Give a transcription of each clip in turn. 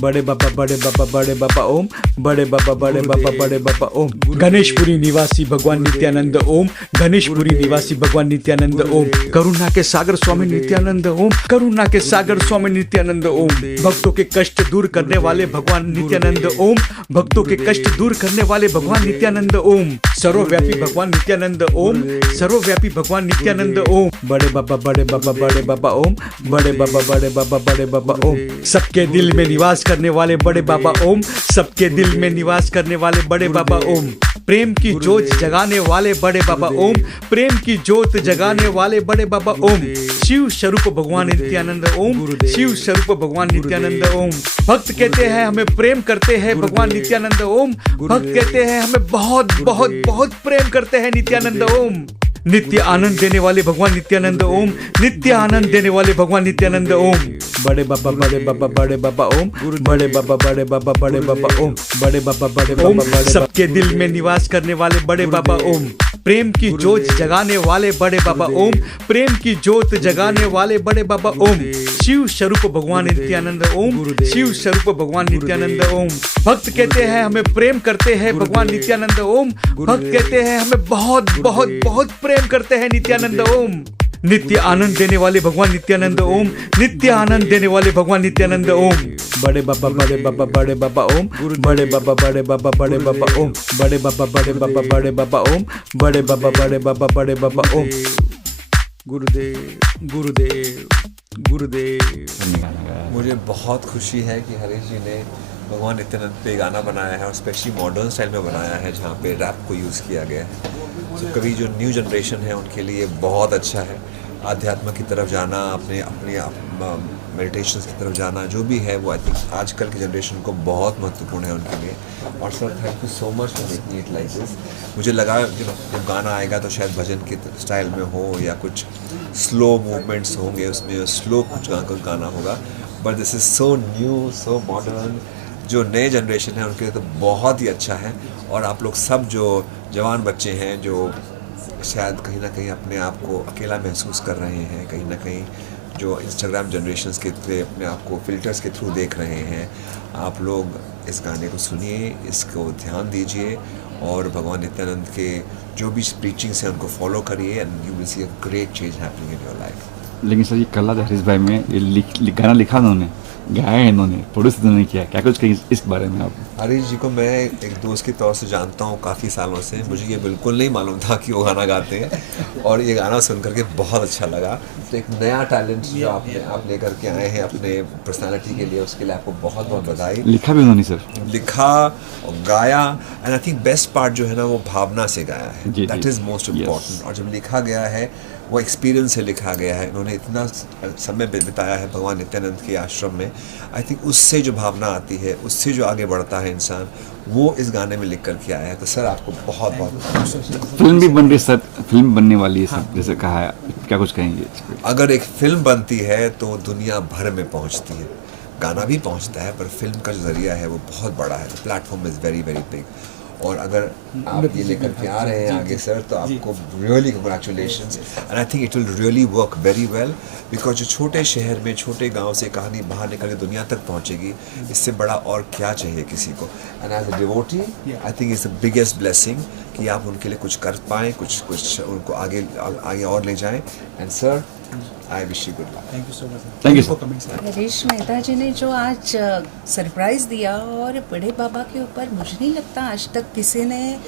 बड़े बाबा ओम, बड़े बाबा ओम। गणेशपुरी निवासी भगवान नित्यानंद ओम, गणेशपुरी निवासी भगवान नित्यानंद ओम। करुणा के सागर स्वामी नित्यानंद ओम, करुणा के सागर स्वामी नित्यानंद ओम। भक्तों के कष्ट दूर करने वाले भगवान नित्यानंद ओम, भक्तों के कष्ट दूर करने वाले भगवान नित्यानंद ओम। सर्वव्यापी भगवान नित्यानंद ओम, सर्वव्यापी भगवान नित्यानंद ओम। बड़े बाबा ओम, बड़े बाबा ओम। सबके दिल में निवास करने वाले बड़े बाबा ओम, सबके दिल में निवास करने वाले बड़े बाबा ओम। प्रेम की जोत जगाने वाले बड़े बाबा ओम, प्रेम की जोत जगाने वाले बड़े बाबा ओम। शिव स्वरूप भगवान नित्यानंद ओम, शिव स्वरूप भगवान नित्यानंद ओम। भक्त कहते हैं हमें प्रेम करते हैं भगवान नित्यानंद ओम, भक्त कहते हैं हमें बहुत बहुत बहुत प्रेम करते हैं नित्यानंद ओम। नित्य आनंद देने वाले भगवान नित्यानंद ओम, नित्य आनंद देने वाले भगवान नित्यानंद ओम। बड़े बाबा ओम, बड़े बाबा ओम, बड़े बाबा ओम। सबके दिल में निवास करने वाले बड़े बाबा ओम। प्रेम की जोत जगाने वाले बड़े बाबा ओम, प्रेम की जोत जगाने वाले बड़े बाबा ओम। शिव स्वरूप भगवान नित्यानंद ओम, शिव स्वरूप भगवान नित्यानंद ओम। भक्त कहते हैं हमें प्रेम करते हैं भगवान नित्यानंद ओम, भक्त कहते हैं हमें बहुत बहुत बहुत प्रेम करते हैं नित्यानंद ओम। नित्य आनंद देने वाले भगवान नित्यानंद ओम, नित्य आनंद देने वाले भगवान नित्यानंद ओम। बड़े बाबा ओम, बड़े बाबा ओम, बड़े बाबा ओम, बड़े बाबा ओम। गुरुदेव गुरुदेव गुरुदेव। मुझे बहुत खुशी है कि हरीश जी ने भगवान नित्यानंद पे गाना बनाया है और स्पेशली मॉडर्न स्टाइल में बनाया है जहाँ पे रैप को यूज़ किया गया है। तो कभी जो न्यू जनरेशन है उनके लिए बहुत अच्छा है। आध्यात्म की तरफ जाना, अपने मेडिटेशन की तरफ जाना, जो भी है वो आई थिंक आजकल की जनरेशन को बहुत महत्वपूर्ण है उनके लिए। और sir thank you so much for making it like this. मुझे लगा जब गाना आएगा तो शायद भजन के स्टाइल में हो या कुछ स्लो मूवमेंट्स होंगे उसमें, स्लो कुछ गाना होगा। But this is so new, so modern. जो नए जनरेशन है उनके लिए तो बहुत ही अच्छा है। और आप लोग सब जो जवान बच्चे हैं जो शायद कहीं ना कहीं अपने आप को अकेला महसूस कर रहे हैं, कहीं ना कहीं जो इंस्टाग्राम जनरेशन्स के थ्रू अपने आप को फ़िल्टर्स के थ्रू देख रहे हैं, आप लोग इस गाने को सुनिए, इसको ध्यान दीजिए और भगवान नित्यानंद के जो भी प्रीचिंग्स हैं उनको फॉलो करिए and you will see a great change happening in your life. लेकिन सर ये कल्ला हरीश भाई में ये गाना लिखा उन्होंने, गाया है इन्होंने, प्रोड्यूस इन्होंने किया, क्या कुछ कहीं इस बारे में आप? हरीश जी को मैं एक दोस्त के तौर से जानता हूँ काफ़ी सालों से। मुझे ये बिल्कुल नहीं मालूम था कि वो गाना गाते हैं और ये गाना सुन करके बहुत अच्छा लगा। तो एक नया टैलेंट जो आप लेकर के आए हैं अपने पर्सनालिटी के लिए, उसके लिए आपको बहुत बहुत बधाई। लिखा भी उन्होंने सर? लिखा और गाया and I think best part जो है ना वो भावना से गाया है, दैट इज़ मोस्ट इम्पॉर्टेंट। और जब लिखा गया है वो एक्सपीरियंस से लिखा गया है। उन्होंने इतना समय बिताया है भगवान नित्यानंद के आश्रम में। आई थिंक उससे जो भावना आती है, उससे जो आगे बढ़ता है इंसान, वो इस गाने में लिख कर के आया है। तो सर आपको बहुत बहुत। फिल्म भी बन रही है सर, फिल्म बनने वाली है सर, जैसे कहा है, क्या कुछ कहेंगे? अगर एक फिल्म बनती है तो दुनिया भर में पहुंचती है। गाना भी पहुंचता है पर फिल्म का जो जरिया है वो बहुत बड़ा है। The platform is very very big. और अगर आप ये लेकर के आ रहे हैं आगे सर तो आपको really congratulations and I think it will really work very well. Because जो छोटे शहर में, छोटे गांव से कहानी बाहर निकल के दुनिया तक पहुंचेगी, इससे बड़ा और क्या चाहिए किसी को। And as a devotee I think it's the biggest blessing कि आप उनके लिए कुछ कर पाएँ, कुछ उनको आगे और ले जाएँ। And sir I wish you good luck. Thank you so much. Thank you sir. Harish Mehta ji ने जो आज सरप्राइज़ दिया, और बड़े बाबा के ऊपर मुझे नहीं लगता आज तक किसी ने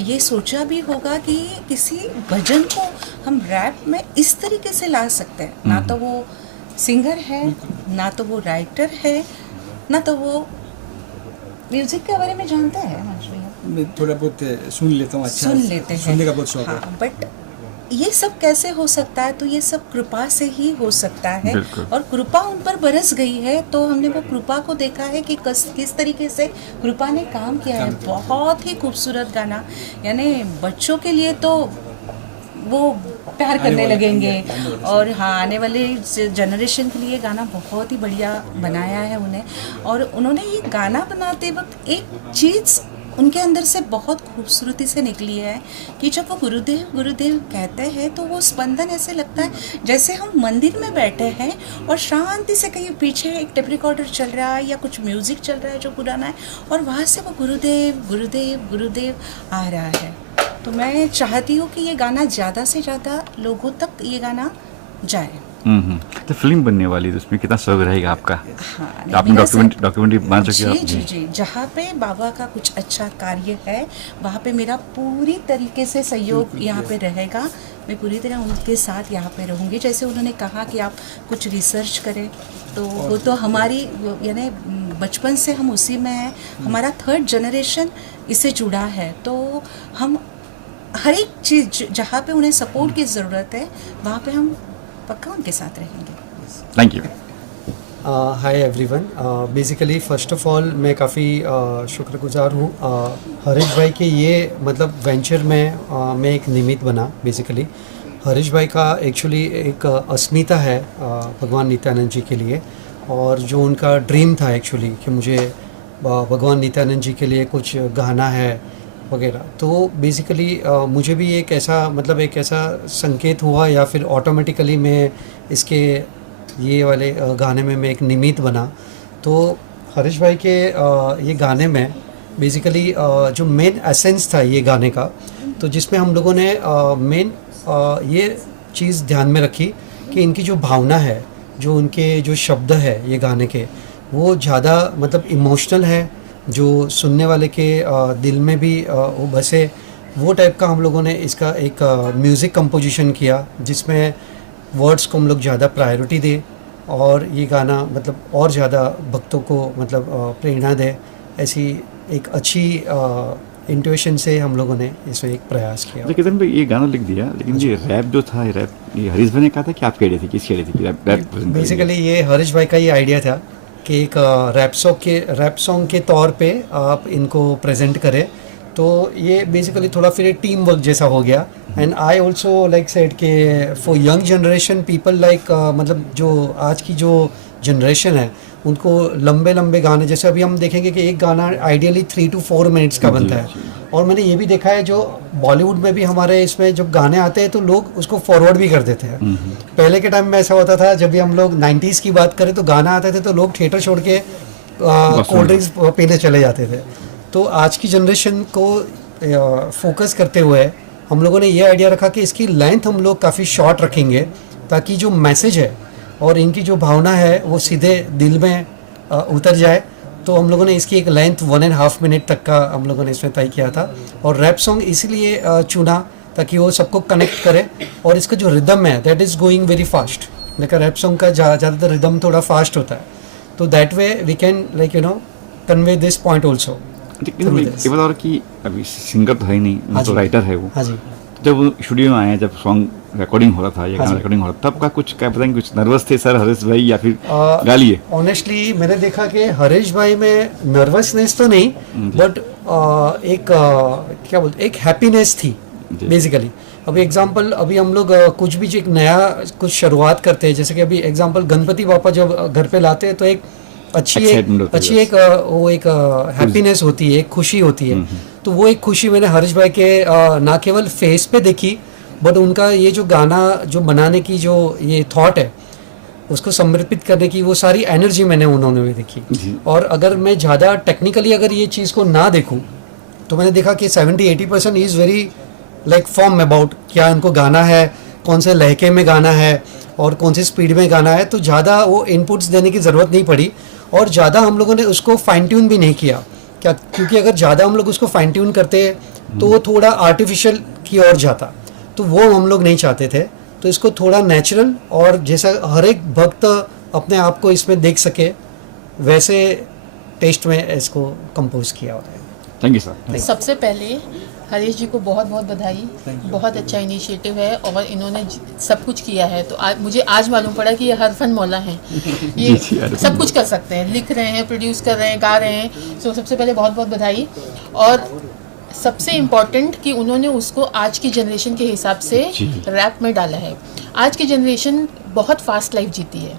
ये सोचा भी होगा कि किसी भजन को हम रैप में इस तरीके से ला सकते हैं। ना तो वो सिंगर है, ना तो वो राइटर है, ना तो वो म्यूजिक के बारे में जानता है। मैं थोड़ा बहुत सुन लेता हूँ, अच्छा सुन लेते हैं, सुनने का बहुत शौक है। हाँ, बट ये सब कैसे हो सकता है? तो ये सब कृपा से ही हो सकता है। और कृपा उन पर बरस गई है तो हमने वो कृपा को देखा है कि किस तरीके से कृपा ने काम किया है। बहुत ही खूबसूरत गाना, यानी बच्चों के लिए तो वो प्यार करने लगेंगे, और हाँ आने वाले जनरेशन के लिए गाना बहुत ही बढ़िया बनाया है उन्हें। और उन्होंने ये गाना बनाते वक्त एक चीज़ उनके अंदर से बहुत खूबसूरती से निकली है कि जब वो गुरुदेव गुरुदेव कहते हैं तो वो स्पंदन ऐसे लगता है जैसे हम मंदिर में बैठे हैं और शांति से कहीं पीछे एक टेप रिकॉर्डर चल रहा है या कुछ म्यूज़िक चल रहा है जो पुराना है और वहाँ से वो गुरुदेव गुरुदेव गुरुदेव आ रहा है। तो मैं चाहती हूँ कि ये गाना ज़्यादा से ज़्यादा लोगों तक ये गाना जाए। तो फिल्म बनने वाली है, तो उसमें कितना सहयोग रहेगा आपका? हाँ, आपने मेरा डॉक्यूमेंट्री बना चुके हो जी आप? जी जी, जहाँ पे बाबा का कुछ अच्छा कार्य है वहाँ पे मेरा पूरी तरीके से सहयोग यहाँ पे रहेगा। मैं पूरी तरह उनके साथ यहाँ पे रहूँगी। जैसे उन्होंने कहा कि आप कुछ रिसर्च करें, तो वो तो हमारी यानी बचपन से हम उसी में हैं, हमारा 3rd जनरेशन इससे जुड़ा है। तो हम हर एक चीज़ जहाँ पे उन्हें सपोर्ट की ज़रूरत है वहाँ पे हम पक्का उनके साथ रहेंगे। Thank you. Hi everyone. Basically first of all मैं काफ़ी शुक्रगुजार हूँ हरीश भाई के ये मतलब वेंचर में मैं एक निमित्त बना। बेसिकली हरीश भाई का एक्चुअली एक अस्मिता है भगवान नित्यानंद जी के लिए, और जो उनका ड्रीम था एक्चुअली कि मुझे भगवान नित्यानंद जी के लिए कुछ गाना है वगैरह। तो बेसिकली मुझे भी एक ऐसा संकेत हुआ या फिर ऑटोमेटिकली मैं इसके ये वाले गाने में मैं एक निमित्त बना। तो हरीश भाई के ये गाने में बेसिकली जो मेन एसेंस था ये गाने का, तो जिसमें हम लोगों ने मेन ये चीज़ ध्यान में रखी कि इनकी जो भावना है, जो उनके जो शब्द है ये गाने के, वो ज़्यादा मतलब इमोशनल है, जो सुनने वाले के दिल में भी वो बसे, वो टाइप का हम लोगों ने इसका एक म्यूज़िक कंपोजिशन किया जिसमें वर्ड्स को हम लोग ज़्यादा प्रायोरिटी दे और ये गाना मतलब और ज़्यादा भक्तों को मतलब प्रेरणा दे। ऐसी एक अच्छी इंट्यूशन से हम लोगों ने इसमें एक प्रयास किया। लेकिन भाई ये गाना लिख दिया, लेकिन ये रैप जो था, ये हरीश भाई ने कहा था कि आपकी आइडिया थी, किसकी आइडिया थी कि रैप? बेसिकली ये हरीश भाई का ही आइडिया था कि एक रैप सॉन्ग के तौर पे आप इनको प्रेजेंट करें। तो ये बेसिकली थोड़ा फिर एक टीम वर्क जैसा हो गया। And I also like said कि for young generation people like मतलब जो आज की जो जनरेशन है उनको लंबे लंबे गाने, जैसे अभी हम देखेंगे कि एक गाना आइडियली 3 to 4 मिनट्स का बनता है, और मैंने ये भी देखा है जो बॉलीवुड में भी हमारे इसमें जब गाने आते हैं तो लोग उसको फॉरवर्ड भी कर देते हैं। पहले के टाइम में ऐसा होता था, जब भी हम लोग 90s की बात करें तो गाना आते थे तो लोग थिएटर छोड़ के कोल्ड ड्रिंक्स पीने चले जाते थे। तो आज की जनरेशन को फोकस करते हुए हम लोगों ने ये आइडिया रखा कि इसकी लेंथ हम लोग काफ़ी शॉर्ट रखेंगे ताकि जो मैसेज है और इनकी जो भावना है वो सीधे दिल में उतर जाए। तो हम लोगों ने इसकी एक लेंथ 1.5 मिनट तक का हम लोगों ने इसमें तय किया था, और रैप सॉन्ग इसीलिए चुना ताकि वो सबको कनेक्ट करे। और इसका जो रिदम है that is going very fast. लेकिन रैप सॉन्ग का ज़्यादातर रिदम थोड़ा फास्ट होता है, तो that way we can like convey this point also. ये बता और कि अभी सिंगर तो है ही नहीं, तो राइटर है वो। हाँ जी। जब स्टूडियो में आए, जब सॉन्ग रिकॉर्डिंग हो रहा था, ये गाना रिकॉर्डिंग हो रहा था, तब का कुछ क्या बताएंगे, कुछ नर्वस थे सर हरीश भाई या फिर गा लिए? ऑनेस्टली मैंने देखा कि हरीश भाई में नर्वसनेस तो नहीं, बट एक क्या बोलते एक हैप्पीनेस थी बेसिकली। अभी एग्जांपल, अभी हम लोग कुछ भी एक नया कुछ शुरुआत करते हैं, जैसे कि अभी एग्जांपल गणपति बापा जब घर पे लाते हैं तो एक अच्छी एक हैप्पीनेस होती है, एक खुशी होती है। तो वो एक खुशी मैंने हरीश भाई के ना केवल फेस पे देखी, बट उनका ये जो गाना जो बनाने की जो ये थॉट है उसको समर्पित करने की वो सारी एनर्जी मैंने उन्होंने भी देखी। और अगर मैं ज़्यादा टेक्निकली अगर ये चीज़ को ना देखूं तो मैंने देखा कि 70-80% is very like form about क्या इनको गाना है, कौन से लहके में गाना है और कौन सी स्पीड में गाना है। तो ज़्यादा वो इनपुट्स देने की ज़रूरत नहीं पड़ी, और ज़्यादा हम लोगों ने उसको फाइन ट्यून भी नहीं किया क्या, क्योंकि अगर ज़्यादा हम लोग उसको फाइन ट्यून करते तो वो थोड़ा आर्टिफिशियल की ओर जाता, तो वो हम लोग नहीं चाहते थे। तो इसको थोड़ा नेचुरल और जैसा हर एक भक्त अपने आप को इसमें देख सके वैसे टेस्ट में इसको कंपोज किया होता है। Thank you sir. सबसे पहले हरीश जी को बहुत बहुत बधाई, बहुत अच्छा इनिशिएटिव है और इन्होंने सब कुछ किया है। तो मुझे आज मालूम पड़ा कि ये हरफन मौला हैं, ये सब कुछ कर सकते हैं, लिख रहे हैं, प्रोड्यूस कर रहे हैं, गा रहे हैं। तो सबसे पहले बहुत बहुत बधाई। और सबसे इम्पॉर्टेंट कि उन्होंने उसको आज की जनरेशन के हिसाब से रैप में डाला है। आज की जनरेशन बहुत फास्ट लाइफ जीती है,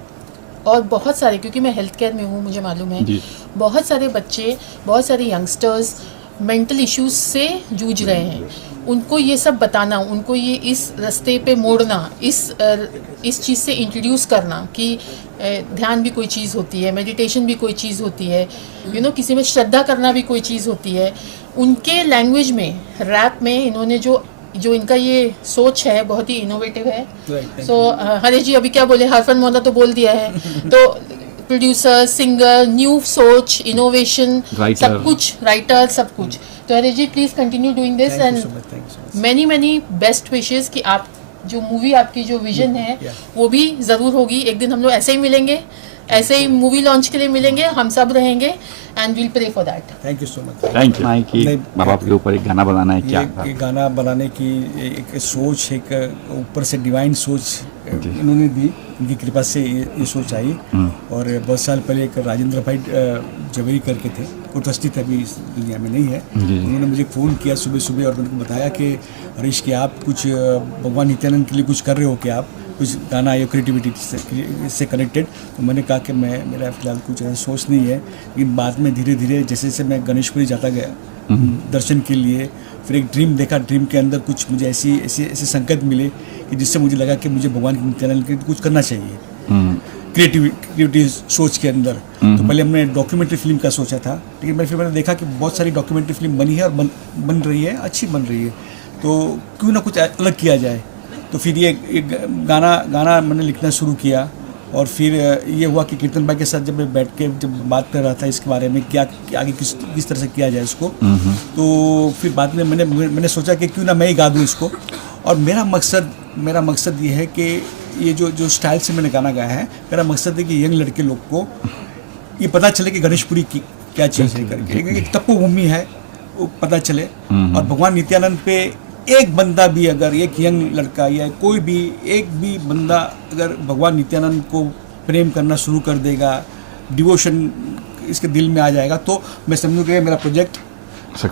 और बहुत सारे, क्योंकि मैं हेल्थ केयर में हूँ, मुझे मालूम है बहुत सारे बच्चे, बहुत सारे यंगस्टर्स मेंटल इश्यूज से जूझ रहे हैं, उनको ये सब बताना, उनको ये इस रास्ते पे मोड़ना, इस चीज़ से इंट्रोड्यूस करना कि ध्यान भी कोई चीज़ होती है, मेडिटेशन भी कोई चीज़ होती है, किसी में श्रद्धा करना भी कोई चीज़ होती है। उनके लैंग्वेज में, रैप में इन्होंने जो इनका ये सोच है बहुत ही इनोवेटिव है। सो हरीश जी अभी क्या बोले, हरफन मौला तो बोल दिया है। तो प्रोड्यूसर, सिंगर, न्यू सोच, इनोवेशन, सब कुछ, राइटर, सब कुछ। तो Harish ji please continue doing this and many best wishes कि आप जो मूवी, आपकी जो विजन है वो भी ज़रूर होगी। एक दिन हम लोग ऐसे ही मिलेंगे, ऐसे ही मूवी लॉन्च के लिए मिलेंगे, हम सब रहेंगे and will pray for that. Thank you so much. Thank you कि माँ बाप के ऊपर एक गाना बनाना है, क्या ये गाना बनाने की एक सोच, एक ऊपर से डिवाइन सोच इन्होंने दी, उनकी कृपा से ये सोच आई। और बहुत साल पहले एक राजेंद्र भाई जवेरी करके थे, वो ट्रस्टी थे, अभी इस दुनिया में नहीं है। उन्होंने मुझे फ़ोन किया सुबह सुबह और उनको बताया कि हरीश कि आप कुछ भगवान नित्यानंद के लिए कुछ कर रहे हो, कि आप कुछ गाना या क्रिएटिविटी से कनेक्टेड। तो मैंने कहा कि मेरा फ़िलहाल कुछ ऐसा सोच नहीं है, लेकिन बाद में धीरे धीरे जैसे जैसे मैं गणेशपुरी जाता गया दर्शन के लिए, फिर एक ड्रीम देखा, ड्रीम के अंदर कुछ मुझे ऐसे संकेत मिले कि जिससे मुझे लगा कि मुझे भगवान के नित्यानंद के लिए कुछ करना चाहिए क्रिएटिविटी सोच के अंदर। तो पहले हमने डॉक्यूमेंट्री फिल्म का सोचा था, लेकिन फिर मैंने देखा कि बहुत सारी डॉक्यूमेंट्री फिल्म बनी है और बन रही है, अच्छी बन रही है, तो क्यों ना कुछ अलग किया जाए। तो फिर ये गाना मैंने लिखना शुरू किया। और फिर ये हुआ कि कीर्तन भाई के साथ जब मैं बैठ के बात कर रहा था इसके बारे में, क्या आगे किस तरह से किया जाए इसको, तो फिर बाद में मैंने सोचा कि क्यों ना मैं ही गा दूँ इसको। और मेरा मकसद ये है कि ये जो स्टाइल से मैंने गाना गाया है, मेरा मकसद है कि यंग लड़के लोग को ये पता चले कि गणेशपुरी की क्या चीज़ है करके, एक तपोभूमि है वो पता चले। और भगवान नित्यानंद पे एक बंदा भी, अगर एक यंग लड़का या कोई भी एक भी बंदा अगर भगवान नित्यानंद को प्रेम करना शुरू कर देगा, डिवोशन इसके दिल में आ जाएगा, तो मैं समझूँ कि मेरा प्रोजेक्ट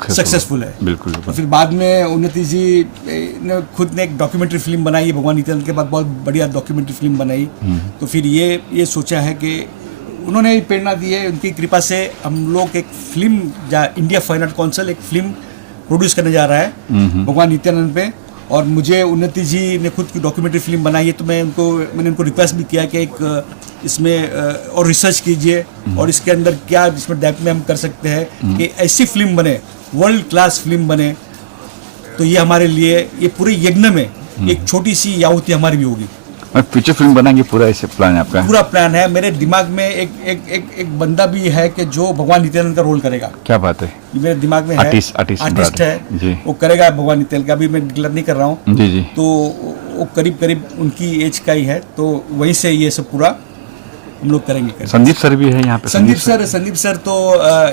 सक्सेसफुल है। बिल्कुल। और फिर बाद में उन्नति जी ने खुद ने एक डॉक्यूमेंट्री फिल्म बनाई, भगवान नित्यानंद के बाद बहुत बढ़िया डॉक्यूमेंट्री फिल्म बनाई। तो फिर ये सोचा है कि उन्होंने प्रेरणा दी है, उनकी कृपा से हम लोग एक film, India fine art council एक फिल्म प्रोड्यूस करने जा रहा है भगवान नित्यानंद पे। और मुझे उन्नति जी ने खुद की डॉक्यूमेंट्री फिल्म बनाई है, तो मैंने उनको रिक्वेस्ट भी किया कि एक इसमें और रिसर्च कीजिए और इसके अंदर क्या इसमें डेप्थ में हम कर सकते हैं कि ऐसी फिल्म बने, वर्ल्ड क्लास फिल्म बने। तो ये हमारे लिए, ये पूरे यज्ञ में एक छोटी सी आहुति हमारी भी होगी। और फीचर फिल्म बनाएंगे, पूरा ऐसे प्लान है आपका? पूरा प्लान है। मेरे दिमाग में एक बंदा भी है कि जो भगवान नित्यानंद का रोल करेगा। क्या बात है? ये मेरे दिमाग में आर्टिस्ट है जी। वो करेगा भगवान नित्यानंद का। अभी मैं डिक्लेयर नहीं कर रहा हूँ जी। तो वो करीब उनकी एज का ही है, तो वहीं से ये सब पूरा हम लोग करेंगे। संदीप सर भी है यहाँ पे? संदीप सर तो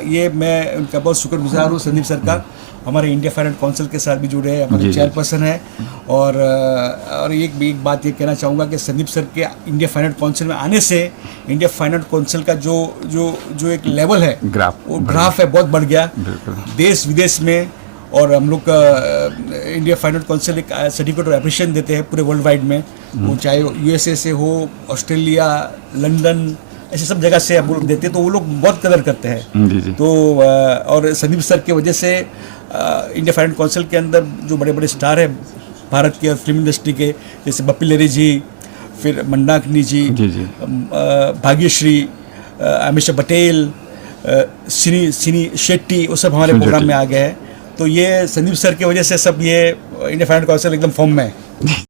ये मैं उनका बहुत शुक्रगुजार हूँ, संदीप सर का। हमारे इंडिया फाइन आर्ट काउंसिल के साथ भी जुड़े हैं, हमारे चेयरपर्सन है। और एक बात ये कहना चाहूँगा कि संदीप सर के इंडिया फाइन आर्ट काउंसिल में आने से इंडिया फाइन आर्ट काउंसिल का जो एक लेवल है, ग्राफ है, बहुत बढ़ गया देश विदेश में। और हम लोग का इंडिया फाइन आर्ट काउंसिल एक सर्टिफिकेट ऑफ एप्रिशिएशन देते हैं पूरे वर्ल्ड वाइड में, वो चाहे यूएसए से हो, ऑस्ट्रेलिया, लंदन, ऐसे सब जगह से हम लोग देते हैं, तो वो लोग बहुत कदर करते हैं। तो और संदीप सर की वजह से इंडिया फाइन आर्ट काउंसिल के अंदर जो बड़े बड़े स्टार हैं भारत के और फिल्म इंडस्ट्री के, जैसे बप्पी लहरी जी, फिर मंदाकिनी जी, भाग्यश्री, अमीषा पटेल, सिनी शेट्टी, वो सब हमारे प्रोग्राम में आ गए हैं। तो ये संदीप सर की वजह से सब ये इंडिया फाइन आर्ट काउंसिल एकदम फॉर्म में है।